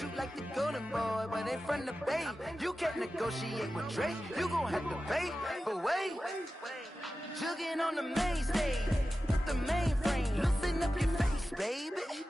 shoot like the golden boy, but in front of Bay, you can't negotiate with Drake. You gon' have to pay, but wait, jugging on the main stage, the mainframe, loosen up your face, baby.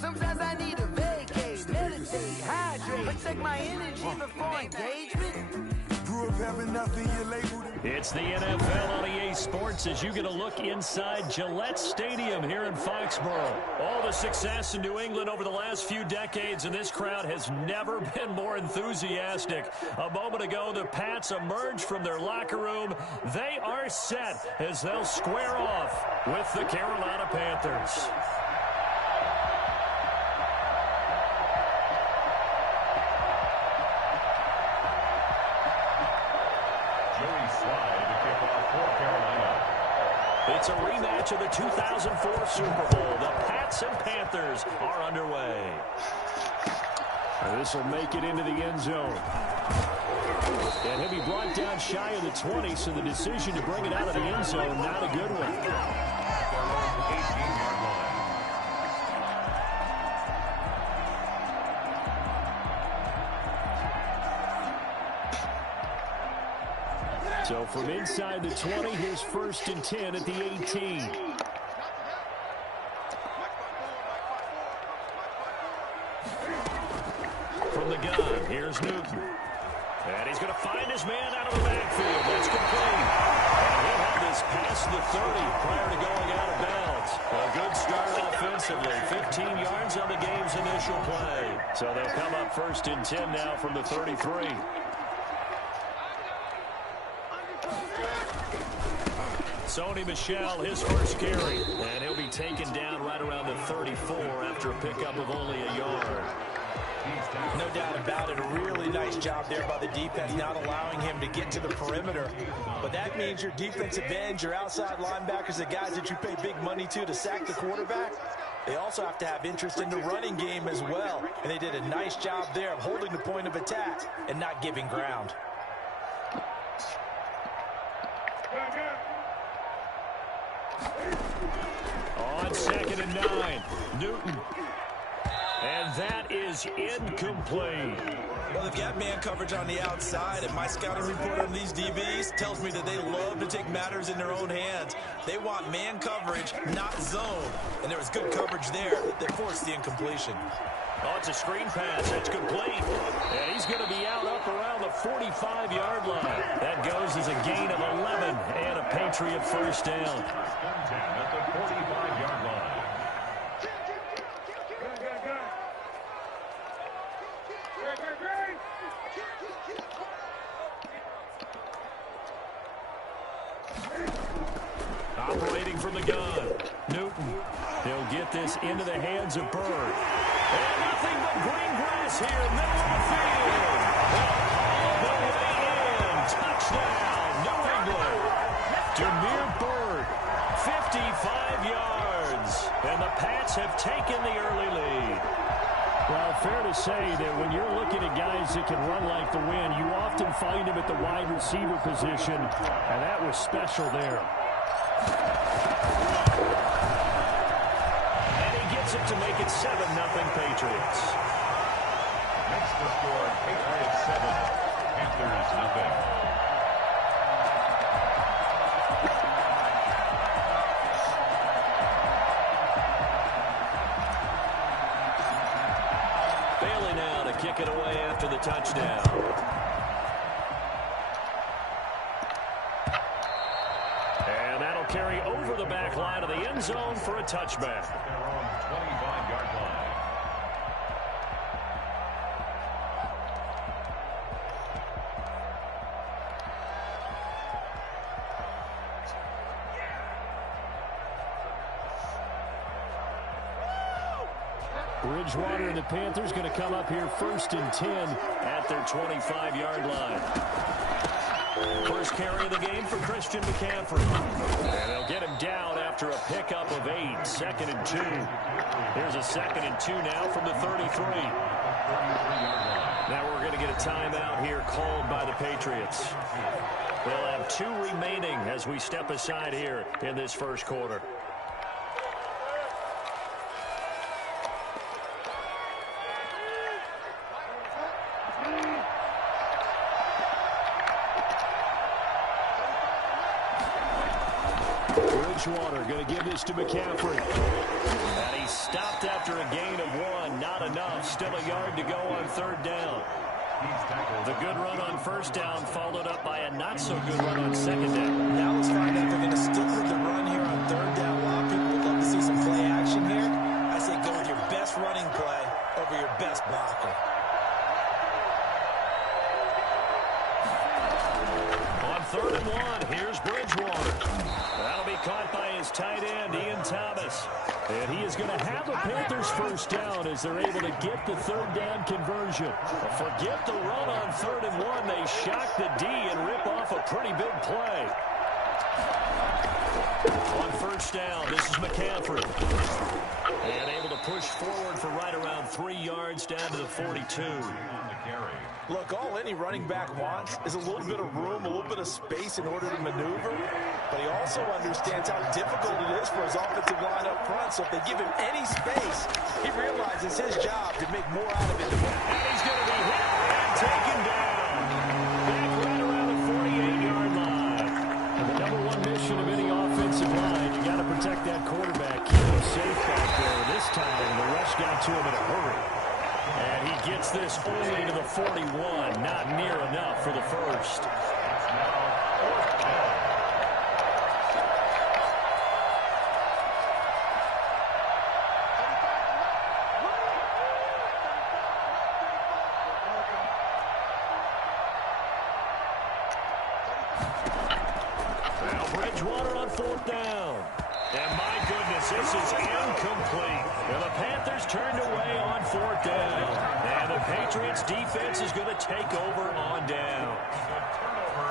Sometimes I need a vacate, meditate, hydrate, protect my energy before engagement. Grew up having nothing, you labeled. It's the NFL on EA Sports as you get a look inside Gillette Stadium here in Foxborough. All the success in New England over the last few decades, and this crowd has never been more enthusiastic. A moment ago, the Pats emerged from their locker room. They are set as they'll square off with the Carolina Panthers. It's a rematch of the 2004 Super Bowl. The Pats and Panthers are underway. This will make it into the end zone. And he'll be brought down shy of the 20, so the decision to bring it out of the end zone, not a good one. 18-yard line. So from inside the 20, here's 1st and 10 at the 18. From the gun, here's Newton. And he's going to find his man out of the backfield. That's complete. And he'll have this past the 30 prior to going out of bounds. A good start offensively. 15 yards on the game's initial play. So they'll come up 1st and 10 now from the 33. Sony Michel, his first carry, and he'll be taken down right around the 34 after a pickup of only a yard. No doubt about it. A really nice job there by the defense, not allowing him to get to the perimeter. But that means your defensive ends, your outside linebackers, the guys that you pay big money to sack the quarterback, they also have to have interest in the running game as well. And they did a nice job there of holding the point of attack and not giving ground. On 2nd and 9, Newton. And that is incomplete. Well, they've got man coverage on the outside, and my scouting report on these DBs tells me that they love to take matters in their own hands. They want man coverage, not zone. And there was good coverage there that forced the incompletion. Oh, it's a screen pass. It's complete. And he's going to be out up around the 45-yard line. That goes as a gain of 11 and a Patriot first down. At the 45-yard line. Operating from the gun, Newton. He'll get this into the hands of Bird. And nothing but green grass here, middle of the field. All the way in. Touchdown, New England. Demir Bird, 55 yards. And the Pats have taken the early lead. Well, fair to say that when you're looking at guys that can run like the wind, you often find them at the wide receiver position, and that was special there. And he gets it to make it 7-0 Patriots. Next to score, Patriots 7, Panthers nothing. Bailey now to kick it away after the touchdown. Carry over the back line of the end zone for a touchback. They're on the 25-yard line. Bridgewater and the Panthers going to come up here 1st and 10 at their 25-yard line. First carry of the game for Christian McCaffrey. And they'll get him down after a pickup of 8. 2nd and 2. Here's a 2nd and 2 now from the 33. Now we're going to get a timeout here called by the Patriots. They'll have 2 remaining as we step aside here in this first quarter. Bridgewater going to give this to McCaffrey. And he stopped after a gain of 1. Not enough. Still a yard to go on third down. The good run on first down followed up by a not-so-good run on second down. Now let's find out if they're going to stick with the run here on third down. A lot of people would love to see some play action here. I say go with your best running play over your best blocker. On third and 1, here's Bridgewater. That'll be caught by his tight end, Ian Thomas. And he is going to have a Panthers first down as they're able to get the third down conversion. Forget the run on third and 1. They shock the D and rip off a pretty big play. On first down, this is McCaffrey. And able to push forward for right around 3 yards down to the 42. Look, all any running back wants is a little bit of room, a little bit of space in order to maneuver. But he also understands how difficult it is for his offensive line up front. So if they give him any space, he realizes his job to make more out of it. And he's going to be hit and taken down. Back right around the 48-yard line. And the number one mission of any offensive line, you got to protect that quarterback, keep him safe back there. This time, the rush got to him in a hurry. And he gets this only to the 41. Not near enough for the first. Now Bridgewater on fourth down. And my goodness, this is incomplete. And the Panthers turned away on fourth down. And the Patriots defense is going to take over on down.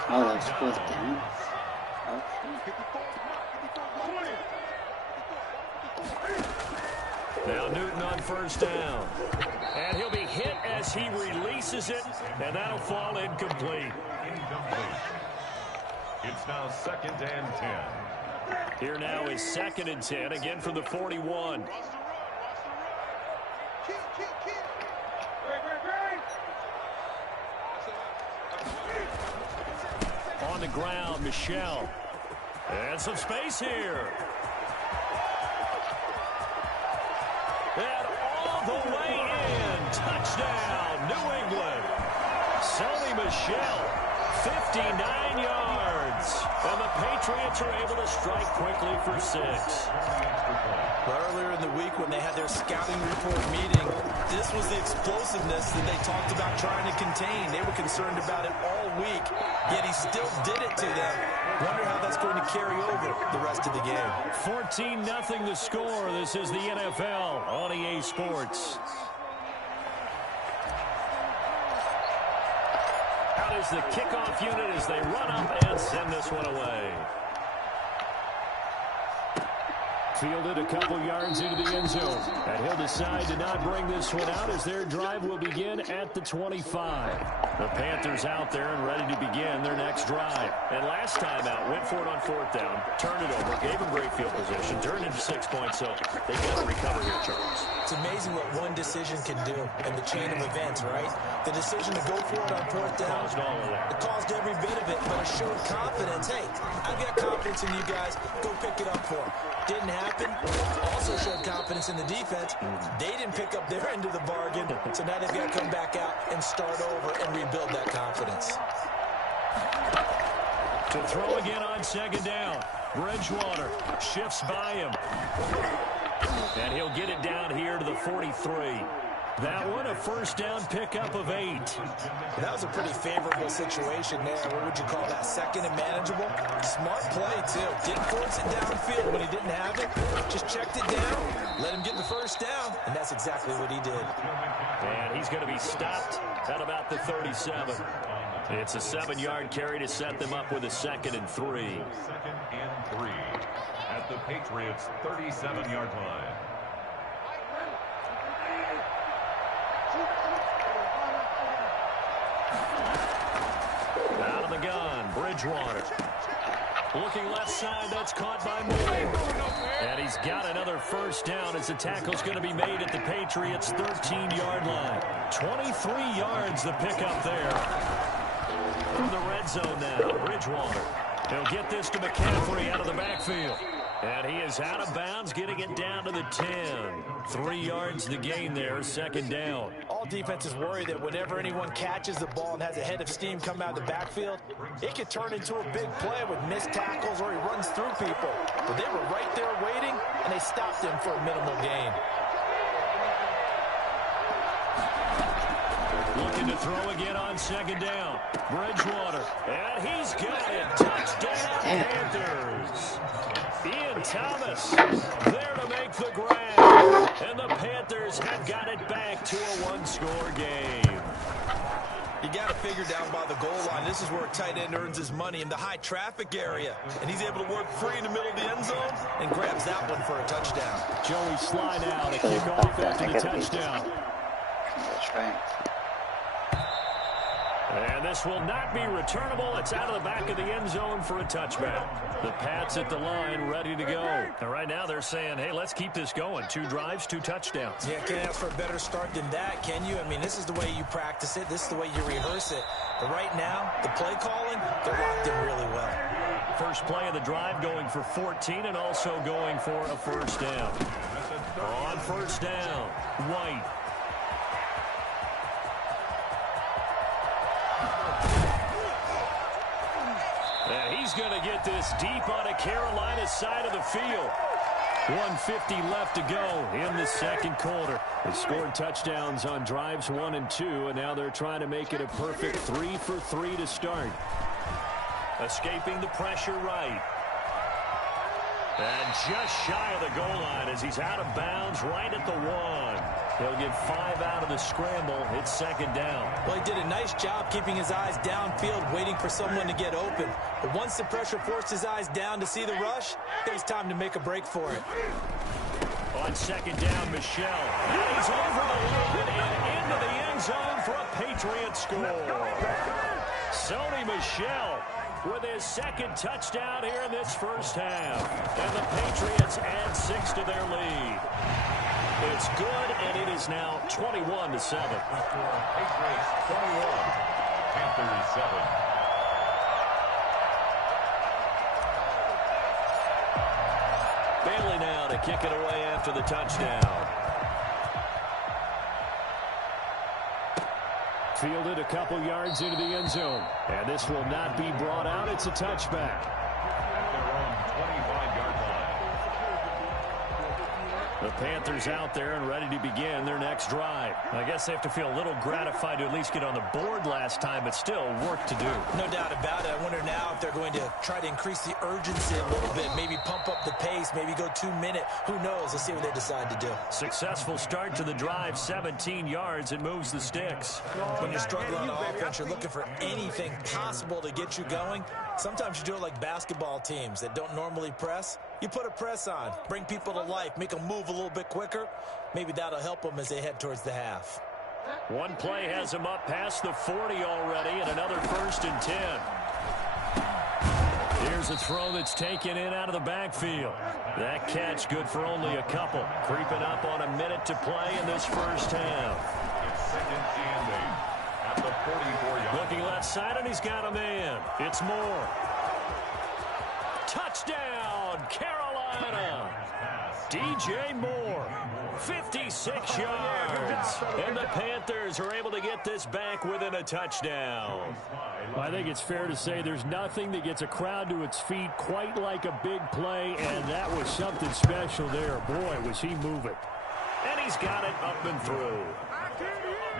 Oh, that's fourth down. Now Newton on first down. And he'll be hit as he releases it. And that'll fall incomplete. It's now 2nd and 10. Here now is 2nd and 10, again from the 41. On the ground, Michel. And some space here. And all the way in. Touchdown, New England. Sony Michel, 59 yards. And the Patriots are able to strike quickly for 6. Earlier in the week when they had their scouting report meeting, this was the explosiveness that they talked about trying to contain. They were concerned about it all week, yet he still did it to them. Wonder how that's going to carry over the rest of the game. 14-0 the score. This is the NFL on EA Sports. Out is the kickoff unit as they run up and send this one away. Fielded a couple yards into the end zone. And he'll decide to not bring this one out as their drive will begin at the 25. The Panthers out there and ready to begin their next drive. And last time out, went for it on fourth down, turned it over, gave them great field position, turned into 6 points, so they've got to recover here, Charles. It's amazing what one decision can do in the chain of events, right? The decision to go for it on fourth down, Caused all of that. it caused every bit of it, but it showed confidence. Hey, I've got confidence in you guys. Go pick it up for them. Didn't happen. Also showed confidence in the defense. They didn't pick up their end of the bargain, so now they've got to come back out and start over and rebuild that confidence. To throw again on second down. Bridgewater shifts by him. And he'll get it down here to the 43. That one, a first down pickup of 8. That was a pretty favorable situation there. What would you call that? Second and manageable? Smart play, too. Didn't force it downfield when he didn't have it. Just checked it down, let him get the first down, and that's exactly what he did. And he's going to be stopped at about the 37. It's a 7-yard carry to set them up with a 2nd and 3. 2nd and 3 at the Patriots' 37-yard line. Out of the gun, Bridgewater. Looking left side, that's caught by Moore. And he's got another first down as the tackle's going to be made at the Patriots' 13-yard line. 23 yards the pickup there. From the red zone now, Bridgewater. He'll get this to McCaffrey out of the backfield. And he is out of bounds, getting it down to the 10. 3 yards to gain there, second down. All defenses worry that whenever anyone catches the ball and has a head of steam come out of the backfield, it could turn into a big play with missed tackles or he runs through people. But they were right there waiting, and they stopped him for a minimal gain. Looking to throw again on second down. Bridgewater, and he's got it. Touchdown, Panthers. Ian Thomas there to make the grab. And the Panthers have got it back to a one-score game. You got to figure down by the goal line. This is where a tight end earns his money, in the high traffic area. And he's able to work free in the middle of the end zone and grabs that one for a touchdown. Joey Sly now to kick off after the touchdown. That's right. And this will not be returnable. It's out of the back of the end zone for a touchback. The Pats at the line, ready to go. And right now they're saying, hey, let's keep this going. 2 drives, 2 touchdowns. Yeah, can't ask for a better start than that, can you? I mean, this is the way you practice it. This is the way you rehearse it. But right now, the play calling, they're locked in really well. First play of the drive going for 14 and also going for a first down. On first down, White. And he's going to get this deep on a Carolina side of the field. 1:50 left to go in the second quarter. They scored touchdowns on drives 1 and 2, and now they're trying to make it a perfect 3 for 3 to start. Escaping the pressure right. And just shy of the goal line as he's out of bounds right at the 1. He'll get 5 out of the scramble. It's second down. Well, he did a nice job keeping his eyes downfield, waiting for someone to get open. But once the pressure forced his eyes down to see the rush, it was time to make a break for it. On second down, Michel. And he's over the line and into the end zone for a Patriot score. Sony Michel with his second touchdown here in this first half. And the Patriots add 6 to their lead. It's good, and it is now 21-7. Patriots 21, Panthers 7. Bailey now to kick it away after the touchdown. Fielded a couple yards into the end zone. And this will not be brought out. It's a touchback. At their own 25-yard line. The Panthers out there and ready to begin their next drive. I guess they have to feel a little gratified to at least get on the board last time, but still work to do. No doubt about it. I wonder now if they're going to try to increase the urgency a little bit, maybe pump up the pace, maybe go 2-minute. Who knows? Let's see what they decide to do. Successful start to the drive, 17 yards. It moves the sticks. When you're struggling on offense, you're looking for anything possible to get you going. Sometimes you do it like basketball teams that don't normally press. You put a press on, bring people to life, make them move a little bit quicker. Maybe that'll help them as they head towards the half. One play has them up past the 40 already, and another 1st and 10. Here's a throw that's taken in out of the backfield. That catch good for only a couple. Creeping up on a minute to play in this first half. It's 2nd and 8 at the 44-yard. Looking left side, and he's got a man. It's Moore. Touchdown, Carolina. DJ Moore, 56 yards. And the Panthers are able to get this back within a touchdown. I think it's fair to say there's nothing that gets a crowd to its feet quite like a big play, and that was something special there. Boy, was he moving. And he's got it up and through.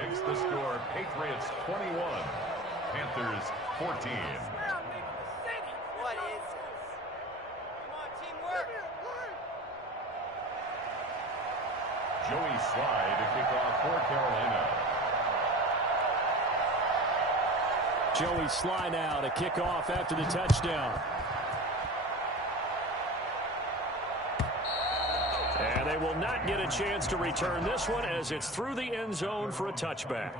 Makes the score Patriots 21, Panthers 14. What is this? Come on, teamwork. Joey Sly to kick off for Carolina. Joey Sly now to kick off after the touchdown. And they will not get a chance to return this one as it's through the end zone for a touchback.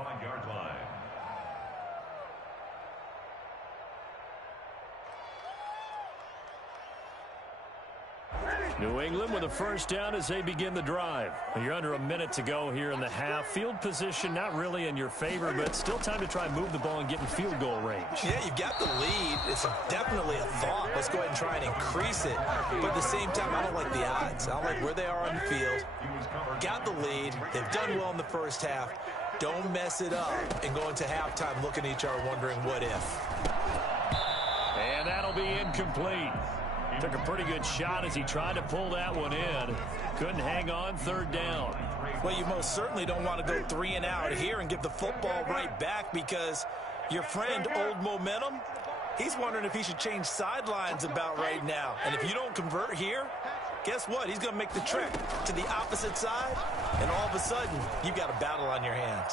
New England with a first down as they begin the drive. You're under a minute to go here in the half. Field position not really in your favor, but still time to try and move the ball and get in field goal range. Yeah, you've got the lead. It's definitely a thought. Let's go ahead and try and increase it. But at the same time, I don't like the odds. I don't like where they are on the field. Got the lead. They've done well in the first half. Don't mess it up and go into halftime looking at each other wondering what if. And that'll be incomplete. Took a pretty good shot as he tried to pull that one in. Couldn't hang on third down. Well, you most certainly don't want to go 3 and out here and give the football right back because your friend, Old Momentum, he's wondering if he should change sidelines about right now. And if you don't convert here, guess what? He's going to make the trek to the opposite side, and all of a sudden, you've got a battle on your hands.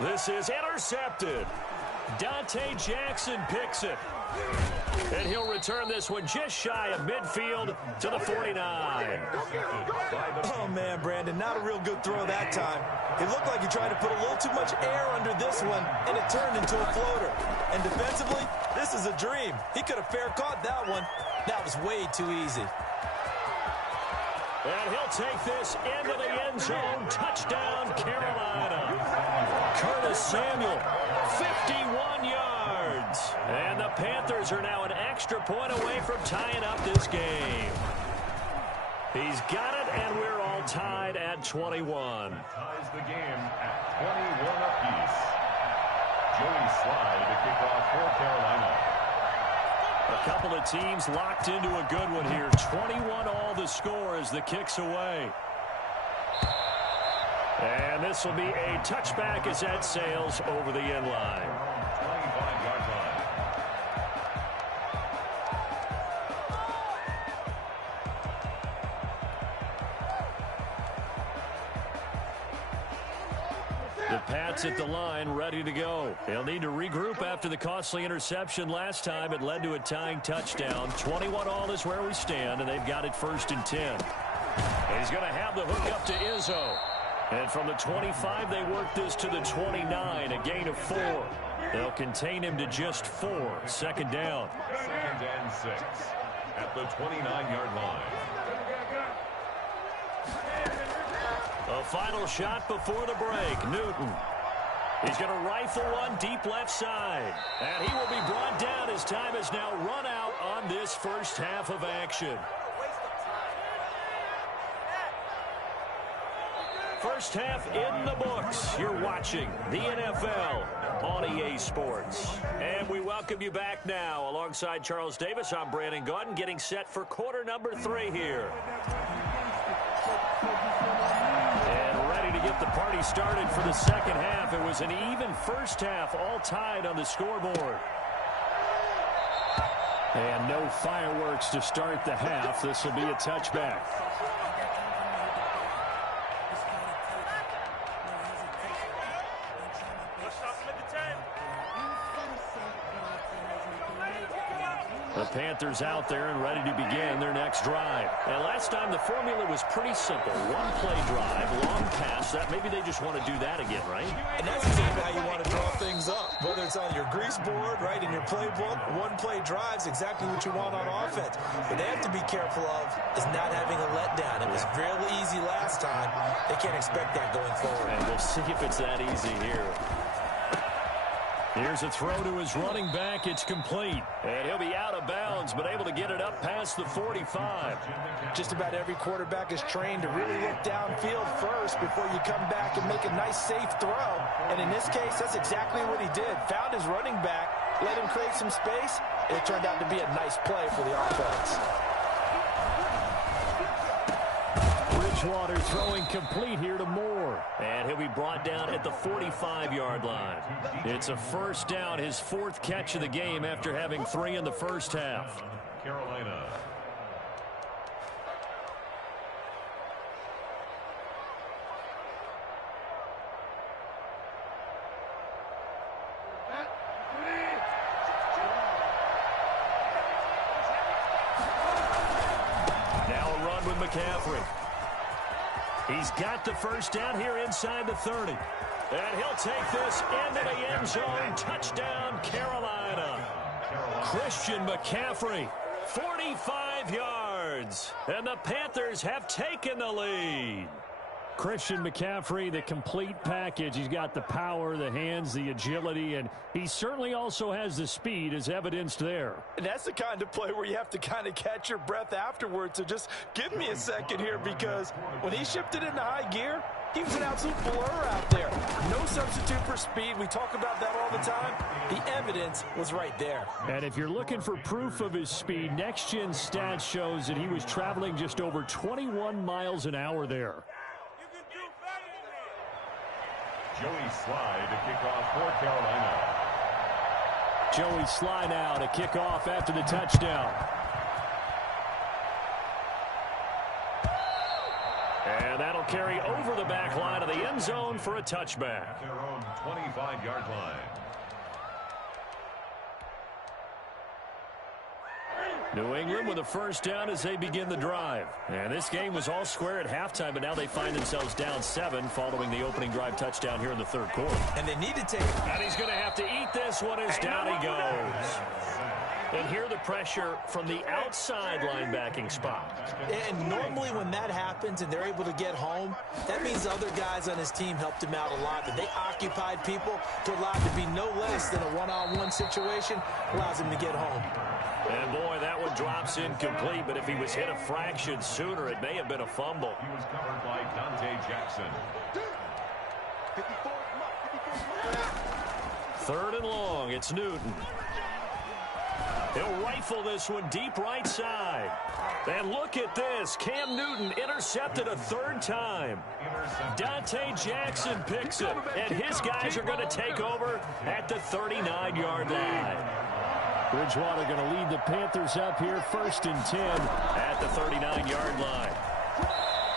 This is intercepted. Dante Jackson picks it. And he'll return this one just shy of midfield to the 49. Oh, man, Brandon, not a real good throw that time. It looked like he tried to put a little too much air under this one, and it turned into a floater. And defensively, this is a dream. He could have fair caught that one. That was way too easy. And he'll take this into the end zone. Touchdown, Carolina. Curtis Samuel, 51 yards. And the Panthers are now an extra point away from tying up this game. He's got it, and we're all tied at 21. Ties the game at 21 apiece. Joey Slye to kick off for Carolina. A couple of teams locked into a good one here. 21 all the score as the kick's away. And this will be a touchback as that sails over the end line. 25-yard line. The Pats at the line, ready to go. They'll need to regroup after the costly interception last time. It led to a tying touchdown. 21 all is where we stand, and they've got it 1st and 10. And he's going to have the hook up to Izzo. And from the 25, they work this to the 29, a gain of 4. They'll contain him to just 4. 2nd down. 2nd and 6 at the 29-yard line. A final shot before the break. Newton. He's going to rifle one deep left side. And he will be brought down as time has now run out on this first half of action. First half in the books. You're watching the NFL on EA Sports. And we welcome you back now. Alongside Charles Davis, I'm Brandon Gaudin, getting set for quarter number 3 here. And ready to get the party started for the second half. It was an even first half, all tied on the scoreboard. And no fireworks to start the half. This will be a touchback. The Panthers out there and ready to begin their next drive. And last time the formula was pretty simple. One play drive, long pass. That maybe they just want to do that again, right? And that's exactly how you want to draw things up. Whether it's on your grease board, right, in your playbook, one play drive's exactly what you want on offense. What they have to be careful of is not having a letdown. It was real easy last time. They can't expect that going forward. And we'll see if it's that easy here. Here's a throw to his running back. It's complete. And he'll be out of bounds, but able to get it up past the 45. Just about every quarterback is trained to really look downfield first before you come back and make a nice, safe throw. And in this case, that's exactly what he did. Found his running back, let him create some space, and it turned out to be a nice play for the offense. Bridgewater throwing complete here to Moore. And he'll be brought down at the 45-yard line. It's a first down, his 4th catch of the game after having 3 in the first half. Carolina. Now a run with McCaffrey. He's got the first down here inside the 30. And he'll take this into the end zone. Touchdown, Carolina. Christian McCaffrey, 45 yards. yards. And the Panthers have taken the lead. Christian McCaffrey, the complete package. He's got the power, the hands, the agility, and he certainly also has the speed as evidenced there. And that's the kind of play where you have to kind of catch your breath afterwards. So just give me a second here, because when he shifted into high gear, he was an absolute blur out there. No substitute for speed. We talk about that all the time. The evidence was right there. And if you're looking for proof of his speed, Next Gen Stats shows that he was traveling just over 21 miles an hour there. Joey Slye to kick off for Carolina. Joey Slye now to kick off after the touchdown. And that'll carry over the back line of the end zone for a touchback. At their own 25-yard line. New England with a first down as they begin the drive. And this game was all square at halftime, but now they find themselves down 7 following the opening drive touchdown here in the third quarter. And they need to take... And he's going to have to eat this one as down he goes. And here the pressure from the outside linebacking spot. And normally when that happens and they're able to get home, that means other guys on his team helped him out a lot. That they occupied people to allow it to be no less than a one-on-one situation, allows him to get home. And boy, that one drops incomplete, but if he was hit a fraction sooner, it may have been a fumble. He was covered by Dante Jackson. 3rd and long, it's Newton. He'll rifle this one deep right side. And look at this. Cam Newton intercepted a 3rd time. Dante Jackson picks it. And his guys are going to take over at the 39-yard line. Bridgewater going to lead the Panthers up here, 1st and 10. At the 39-yard line.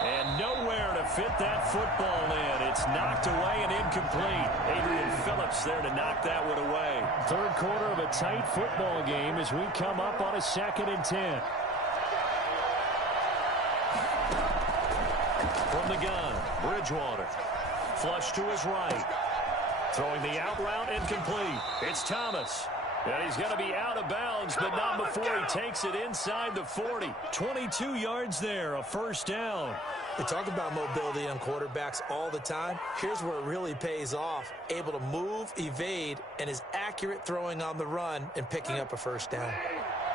And nowhere to fit that football in. It's knocked away and incomplete. Adrian Phillips there to knock that one away. 3rd quarter of a tight football game as we come up on a 2nd and 10. From the gun, Bridgewater. Flush to his right. Throwing the out route incomplete. It's Thomas. And he's going to be out of bounds, but not before he takes it inside the 40. 22 yards there, a 1st down. We talk about mobility on quarterbacks all the time. Here's where it really pays off. Able to move, evade, and is accurate throwing on the run and picking up a 1st down.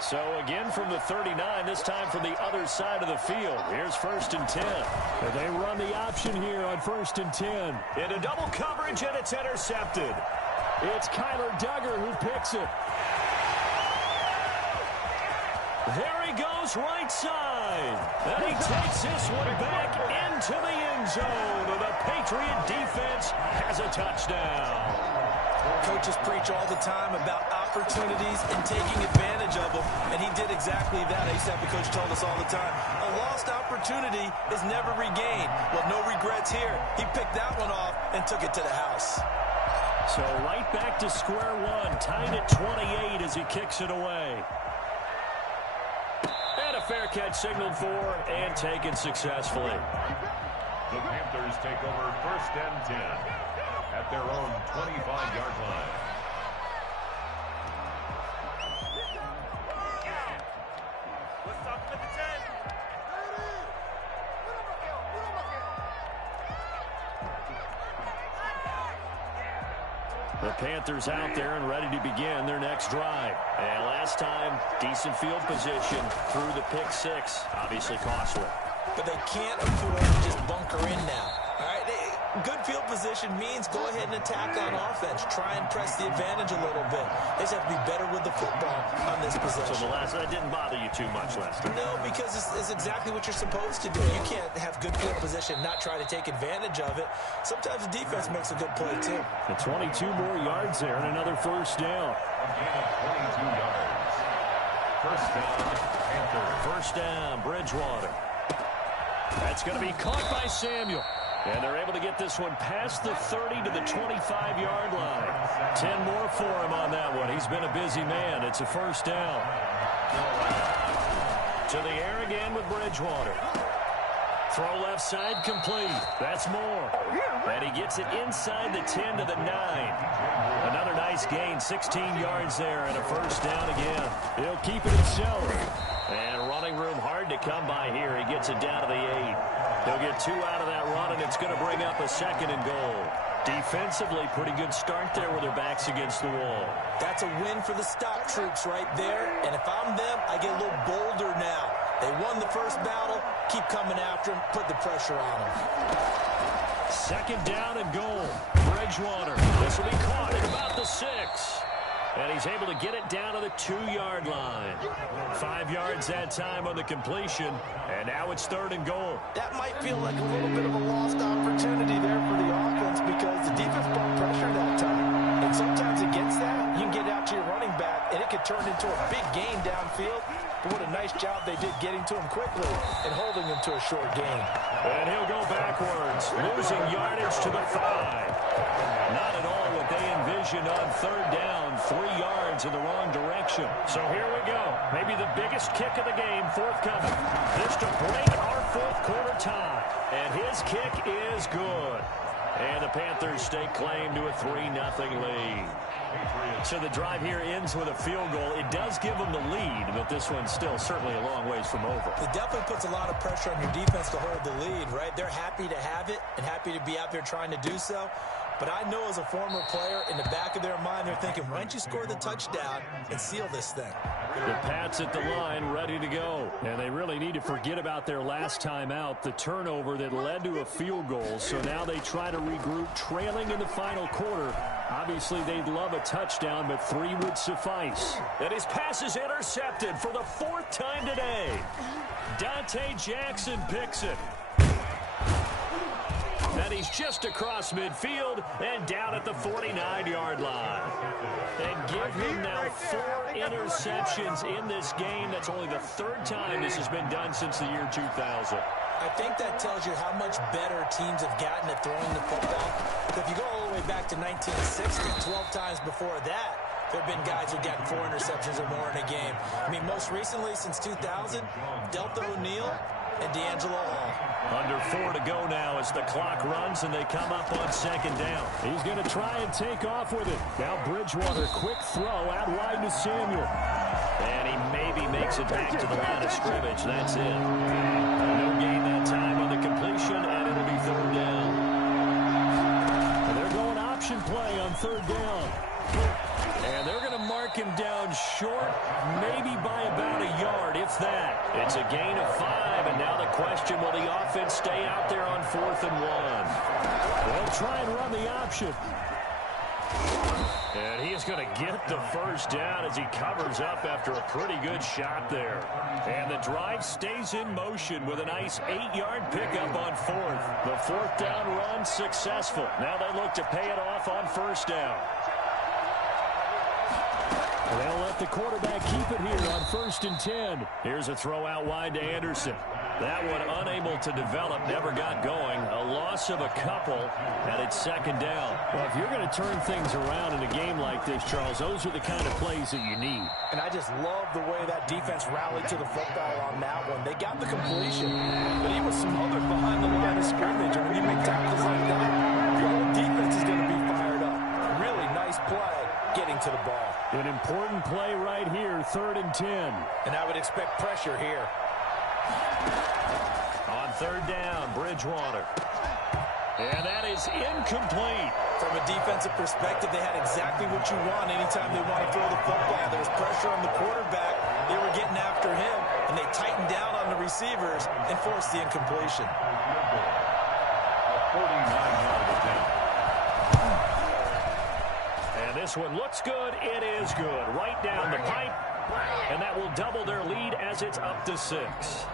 So again from the 39, this time from the other side of the field. Here's 1st and 10. And they run the option here on 1st and 10. Into double coverage, and it's intercepted. It's Kyler Duggar who picks it. There he goes right side. And he takes this one back into the end zone. And the Patriot defense has a touchdown. Coaches preach all the time about opportunities and taking advantage of them, and he did exactly that. I used to have a coach told us all the time, a lost opportunity is never regained. Well, no regrets here. He picked that one off and took it to the house. So right back to square one, tied at 28 as he kicks it away. And a fair catch signaled for and taken successfully. The Panthers take over 1st and 10 at their own 25-yard line. Let's talk to the 10. The Panthers out there and ready to begin their next drive. And last time, decent field position through the pick 6. Obviously costly. But they can't afford to just bunker in now. All right, good field position means go ahead and attack on offense. Try and press the advantage a little bit. They just have to be better with the football on this possession. So that didn't bother you too much last time? No, because it's exactly what you're supposed to do. You can't have good field position, not try to take advantage of it. Sometimes the defense makes a good play, too. And 22 more yards there and another 1st down. A gain of 22 yards. 1st down, Panthers. 1st down, Bridgewater. That's going to be caught by Samuel. And they're able to get this one past the 30 to the 25-yard line. 10 more for him on that one. He's been a busy man. It's a 1st down. To the air again with Bridgewater. Throw left side complete. That's more. And he gets it inside the 10 to the 9. Another nice gain, 16 yards there and a 1st down again. He'll keep it himself. And running running room hard to come by here. He gets it down to the 8. He'll get 2 out of that run, and it's going to bring up a 2nd and goal. Defensively, pretty good start there with their backs against the wall. That's a win for the stock troops right there. And if I'm them, I get a little bolder now. They won the first battle. Keep coming after them. Put the pressure on them. 2nd down and goal. Bridgewater. This will be caught at about the 6. And he's able to get it down to the 2-yard line. 5 yards that time on the completion. And now it's 3rd and goal. That might feel like a little bit of a lost opportunity there for the offense because the defense brought pressure that time. And sometimes against that, you can get out to your running back, and it could turn into a big gain downfield. But what a nice job they did getting to him quickly and holding him to a short gain. And he'll go backwards, losing yardage to the 5. Not at all what they envisioned on 3rd down. 3 yards in the wrong direction. So here we go. Maybe the biggest kick of the game forthcoming. This to break our 4th quarter tie. And his kick is good. And the Panthers stake claim to a 3-0 lead. So the drive here ends with a field goal. It does give them the lead, but this one's still certainly a long ways from over. It definitely puts a lot of pressure on your defense to hold the lead, right? They're happy to have it and happy to be out there trying to do so. But I know as a former player, in the back of their mind, they're thinking, why don't you score the touchdown and seal this thing? The Pats at the line, ready to go. And they really need to forget about their last time out, the turnover that led to a field goal. So now they try to regroup, trailing in the final quarter. Obviously, they'd love a touchdown, but 3 would suffice. And his pass is intercepted for the 4th time today. Dante Jackson picks it. And he's just across midfield and down at the 49-yard line. And give him now 4 interceptions in this game. That's only the 3rd time this has been done since the year 2000. I think that tells you how much better teams have gotten at throwing the football. If you go all the way back to 1960, 12 times before that, there have been guys who've gotten 4 interceptions or more in a game. I mean, most recently, since 2000, Delta O'Neal and D'Angelo Hall. Under 4 to go now as the clock runs and they come up on 2nd down. He's going to try and take off with it. Now Bridgewater, quick throw out wide to Samuel. And he maybe makes it back to the line of scrimmage. That's it. No gain that time on the completion, and it'll be 3rd down. And they're going option play on 3rd down. And they're going to mark him down short, maybe by about a yard, if that. It's a gain of 5, and now the question, will the offense stay out there on 4th and 1? They'll try and run the option. And he is going to get the 1st down as he covers up after a pretty good shot there. And the drive stays in motion with a nice 8-yard pickup on 4th. The 4th down run successful. Now they look to pay it off on 1st down. They'll let the quarterback keep it here on 1st and 10. Here's a throw out wide to Anderson. That one unable to develop, never got going. A loss of a couple, and it's 2nd down. Well, if you're going to turn things around in a game like this, Charles, those are the kind of plays that you need. And I just love the way that defense rallied to the football on that one. They got the completion, but he was smothered behind the line of scrimmage. And when you make tackles like that, your whole defense is going to be fired up. Really nice play getting to the ball. An important play right here, 3rd and 10. And I would expect pressure here. On 3rd down, Bridgewater. And that is incomplete. From a defensive perspective, they had exactly what you want anytime they want to throw the football. There was pressure on the quarterback. They were getting after him, and they tightened down on the receivers and forced the incompletion. A 49-yard attempt. And this one looks good. It is good. Right down the pipe. And that will double their lead as it's up to 6.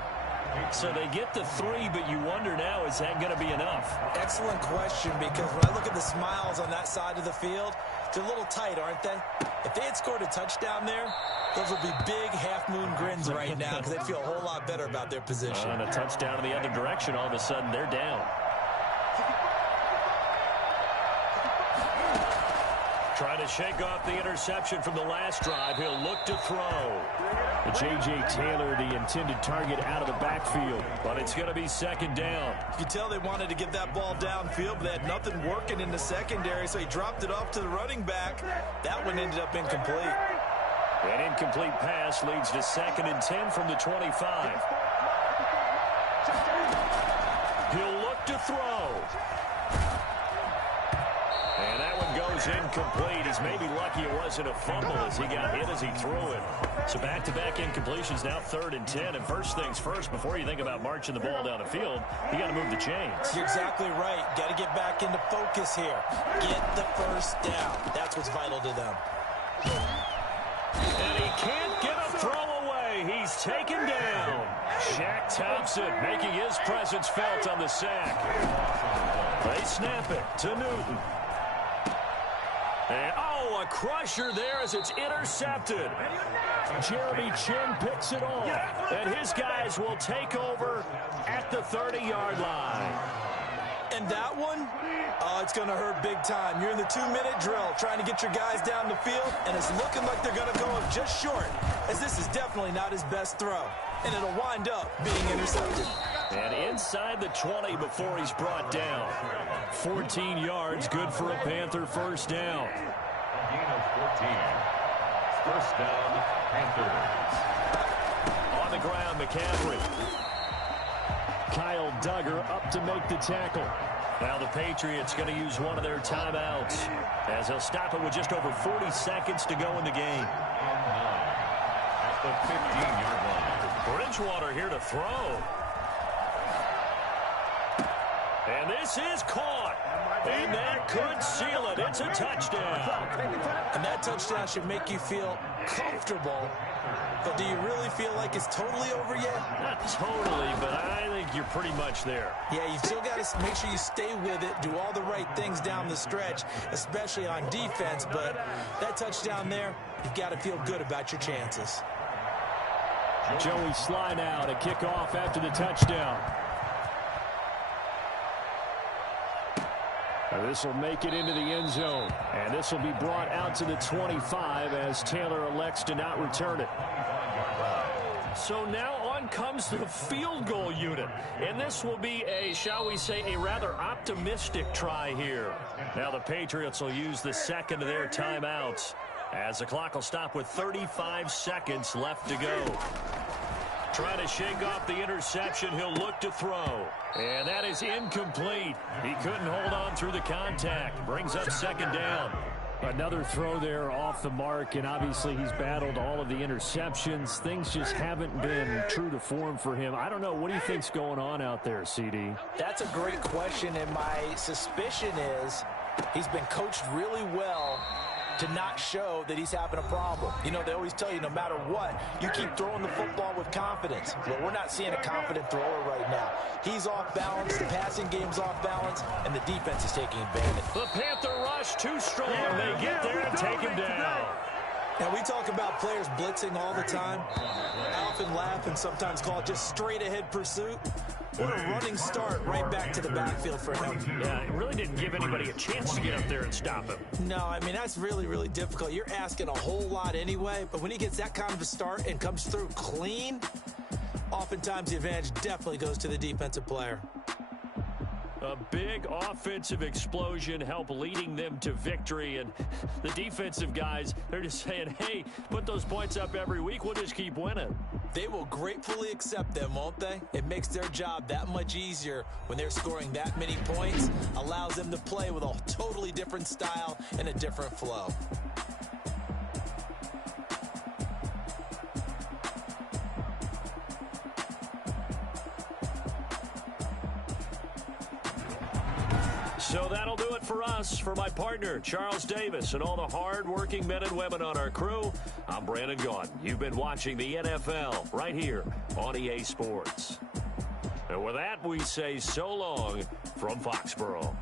So they get the 3, but you wonder now, is that going to be enough? Excellent question, because when I look at the smiles on that side of the field, they're a little tight, aren't they? If they had scored a touchdown there, those would be big half-moon grins right now because they'd feel a whole lot better about their position. And a touchdown in the other direction, all of a sudden they're down. Trying to shake off the interception from the last drive. He'll look to throw. J.J. Taylor, the intended target, out of the backfield. But it's going to be 2nd down. You can tell they wanted to get that ball downfield, but they had nothing working in the secondary, so he dropped it off to the running back. That one ended up incomplete. An incomplete pass leads to 2nd and 10 from the 25. He'll look to throw. And that one goes incomplete. He's maybe lucky it wasn't a fumble as he got hit as he threw it. So back-to-back incompletions, now 3rd and 10. And first things first, before you think about marching the ball down the field, you got to move the chains. You're exactly right. Got to get back into focus here. Get the first down. That's what's vital to them. And he can't get a throw away. He's taken down. Shaq Thompson making his presence felt on the sack. They snap it to Newton. And, oh, a crusher there as it's intercepted. Jeremy Chin picks it off. And his guys will take over at the 30-yard line. And that one, oh, it's going to hurt big time. You're in the 2-minute drill trying to get your guys down the field, and it's looking like they're going to go up just short, as this is definitely not his best throw. And it'll wind up being intercepted. And inside the 20 before he's brought down. 14 yards, good for a Panther first down. Gain of 14. First down, Panthers. On the ground, McCaffrey. Kyle Duggar up to make the tackle. Now the Patriots going to use one of their timeouts as they'll stop it with just over 40 seconds to go in the game. At the 15-yard line. Bridgewater here to throw. And this is caught. And that could seal it. It's a touchdown. And that touchdown should make you feel comfortable. But do you really feel like it's totally over yet? Not totally, but I think you're pretty much there. Yeah, you've still got to make sure you stay with it, do all the right things down the stretch, especially on defense. But that touchdown there, you've got to feel good about your chances. Joey Sly now to kick off after the touchdown. This will make it into the end zone. And this will be brought out to the 25 as Taylor elects to not return it. So now on comes the field goal unit. And this will be a, shall we say, a rather optimistic try here. Now the Patriots will use the second of their timeouts as the clock will stop with 35 seconds left to go. Trying to shake off the interception, he'll look to throw. And that is incomplete. He couldn't hold on through the contact. Brings up second down. Another throw there off the mark, and obviously he's battled all of the interceptions. Things just haven't been true to form for him. I don't know. What do you think's going on out there, CD? That's a great question, and my suspicion is he's been coached really well to not show that he's having a problem. You know, they always tell you no matter what, you keep throwing the football with confidence. Well, we're not seeing a confident thrower right now. He's off balance, the passing game's off balance, and the defense is taking advantage. The Panther rush too strong. They get there and take him down. Now, we talk about players blitzing all the time. I often laugh and sometimes call it just straight-ahead pursuit. What a running start right back to the backfield for him. Yeah, it really didn't give anybody a chance to get up there and stop him. No, I mean, that's really, really difficult. You're asking a whole lot anyway, but when he gets that kind of a start and comes through clean, oftentimes the advantage definitely goes to the defensive player. A big offensive explosion helped leading them to victory, and the defensive guys, they're just saying, hey, put those points up every week, we'll just keep winning. They will gratefully accept them, won't they? It makes their job that much easier when they're scoring that many points, allows them to play with a totally different style and a different flow. So that'll do it for us. For my partner, Charles Davis, and all the hard-working men and women on our crew, I'm Brandon Gaudin. You've been watching the NFL right here on EA Sports. And with that, we say so long from Foxborough.